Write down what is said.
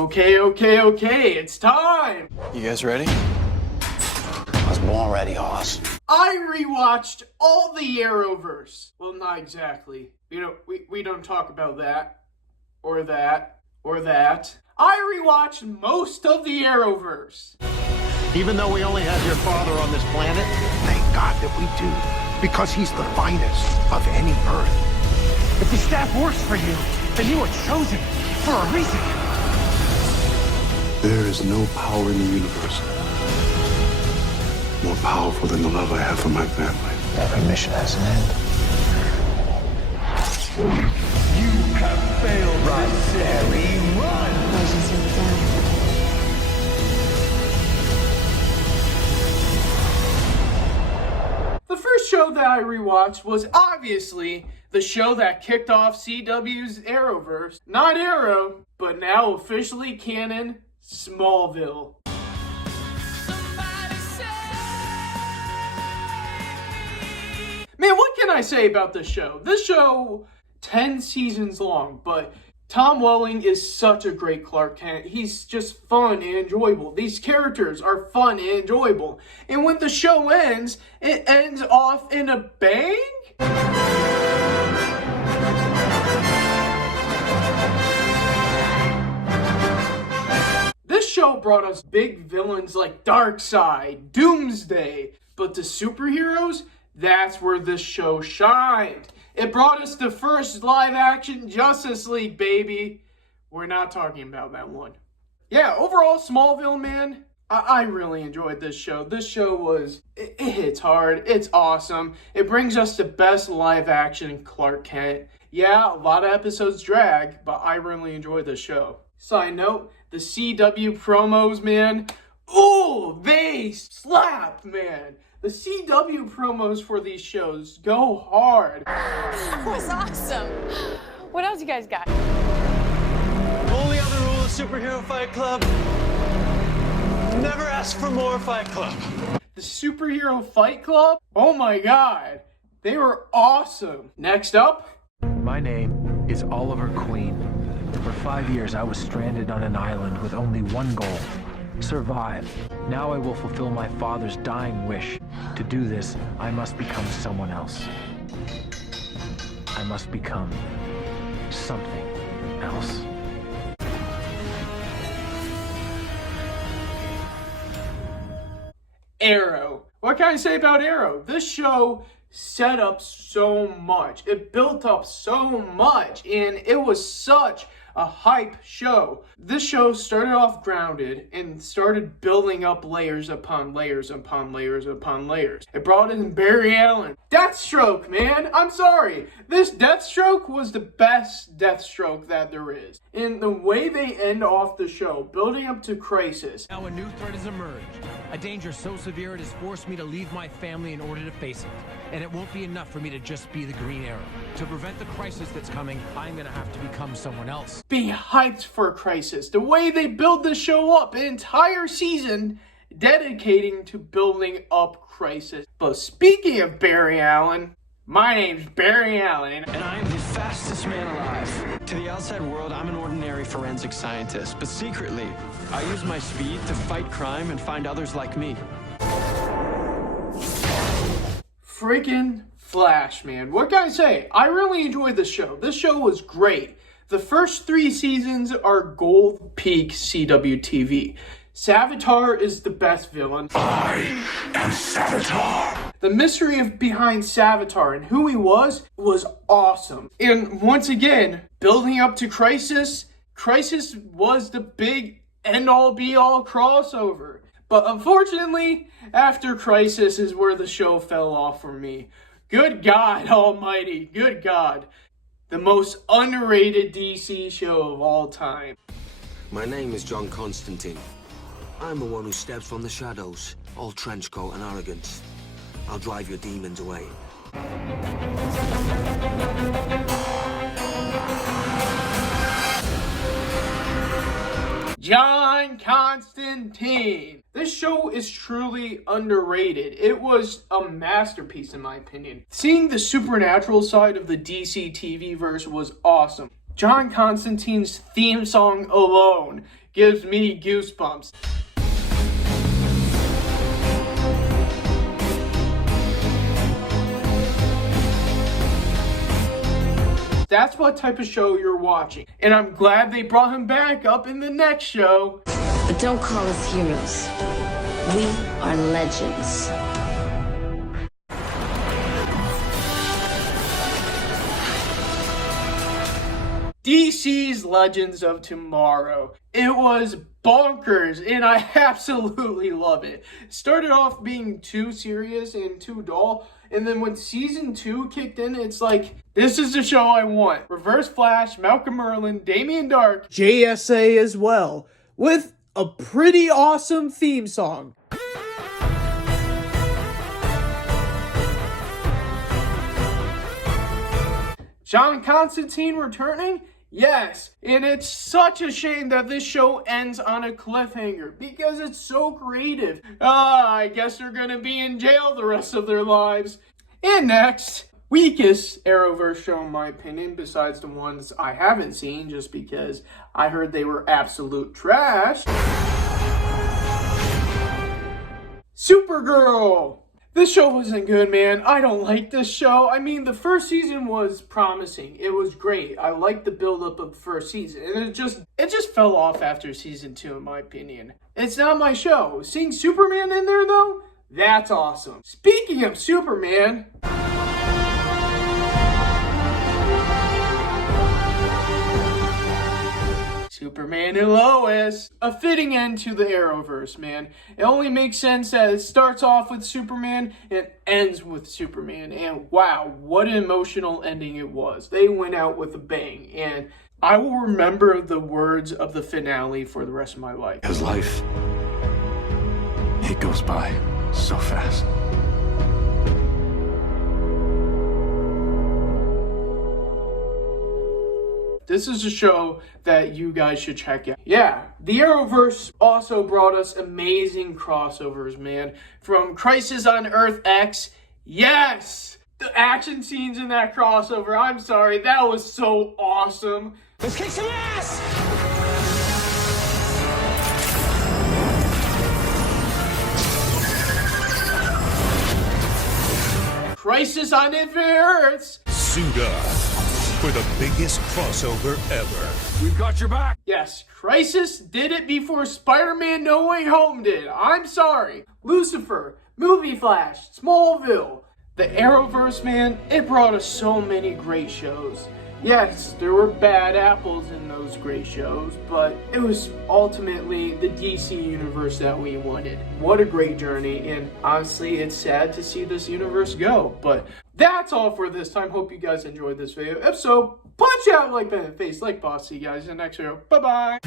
Okay, it's time! You guys ready? I was born ready, Hoss. I rewatched all the Arrowverse. Well, not exactly. We don't talk about that. Or that. I rewatched most of the Arrowverse. Even though we only have your father on this planet, thank God that we do, because he's the finest of any Earth. If the staff works for you, then you were chosen for a reason. There is no power in the universe more powerful than the love I have for my family. Every mission has an end. You have failed, Riley. Run! Legends never die. The first show that I rewatched was obviously the show that kicked off CW's Arrowverse. Not Arrow, but now officially canon, Smallville. Man, what can I say about this show? This show, 10 seasons long, but Tom Welling is such a great Clark Kent. He's just fun and enjoyable. These characters are fun and enjoyable. And when the show ends, it ends off in a bang? This show brought us big villains like Darkseid, Doomsday, but the superheroes, that's where this show shined. It brought us the first live-action Justice League, baby. We're not talking about that one. Yeah, overall, Smallville, man, I really enjoyed this show. This show it hits hard. It's awesome. It brings us the best live-action Clark Kent. Yeah, a lot of episodes drag, but I really enjoyed this show. Side note, the CW promos, man, ooh, they slap, man. The CW promos for these shows go hard. That was awesome. What else you guys got? Only other rule of Superhero Fight Club: never ask for more Fight Club. The Superhero Fight Club? Oh my god. They were awesome. Next up. My name is Oliver Queen. For 5 years, I was stranded on an island with only one goal: survive. Now I will fulfill my father's dying wish. To do this, I must become someone else. I must become something else. Arrow. What can I say about Arrow? This show set up so much. It built up so much, and it was such a hype show. This show started off grounded and started building up layers upon layers upon layers upon layers. It brought in Barry Allen. Deathstroke, man. I'm sorry. This Deathstroke was the best Deathstroke that there is. And the way they end off the show, building up to Crisis. Now a new threat has emerged. A danger so severe it has forced me to leave my family in order to face it. And it won't be enough for me to just be the Green Arrow. To prevent the crisis that's coming, I'm gonna have to become someone else. Be hyped for Crisis. The way they build the show up, an entire season dedicating to building up Crisis. But speaking of Barry Allen, my name's Barry Allen. And I'm the fastest man alive. To the outside world, I'm an ordinary forensic scientist. But secretly, I use my speed to fight crime and find others like me. Freaking Flash, man. What can I say? I really enjoyed this show. This show was great. The first 3 seasons are gold peak CW TV. Savitar is the best villain. I am Savitar. The mystery behind Savitar and who he was awesome. And once again, building up to Crisis, Crisis was the big end-all be-all crossover. But unfortunately, after Crisis is where the show fell off for me. Good God almighty, good God. The most underrated DC show of all time. My name is John Constantine. I'm the one who steps from the shadows, all trenchcoat and arrogance. I'll drive your demons away. John Constantine. This show is truly underrated. It was a masterpiece in my opinion. Seeing the supernatural side of the DC TV verse was awesome. John Constantine's theme song alone gives me goosebumps. That's what type of show you're watching. And I'm glad they brought him back up in the next show. But don't call us heroes. We are legends. DC's Legends of Tomorrow. It was bonkers, and I absolutely love it. Started off being too serious and too dull, and then when season 2 kicked in, it's like, this is the show I want. Reverse Flash, Malcolm Merlyn, Damien Dark, JSA as well, with a pretty awesome theme song. John Constantine returning? Yes, and it's such a shame that this show ends on a cliffhanger because it's so creative. I guess they're gonna be in jail the rest of their lives. And next, weakest Arrowverse show in my opinion, besides the ones I haven't seen just because I heard they were absolute trash. Supergirl! This show wasn't good, man. I don't like this show. I mean, the first season was promising. It was great. I liked the build-up of the first season. And it just fell off after season 2, in my opinion. It's not my show. Seeing Superman in there, though, that's awesome. Speaking of Superman... Superman and Lois. A fitting end to the Arrowverse, man. It only makes sense that it starts off with Superman and ends with Superman. And wow, what an emotional ending it was. They went out with a bang. And I will remember the words of the finale for the rest of my life. His life, it goes by so fast. This is a show that you guys should check out. Yeah, the Arrowverse also brought us amazing crossovers, man. From Crisis on Earth X, yes! The action scenes in that crossover, I'm sorry, that was so awesome. Let's kick some ass! Crisis on Infinite Earths! Suit up for the biggest crossover ever. We've got your back. Yes, Crisis did it before Spider-Man No Way Home did. I'm sorry. Lucifer, Movie Flash, Smallville. The Arrowverse, man, it brought us so many great shows. Yes, there were bad apples in those great shows, but it was ultimately the DC universe that we wanted. What a great journey, and honestly, it's sad to see this universe go, but that's all for this time. Hope you guys enjoyed this video. If so, punch out like button in the face like boss. See you guys in the next video. Bye-bye.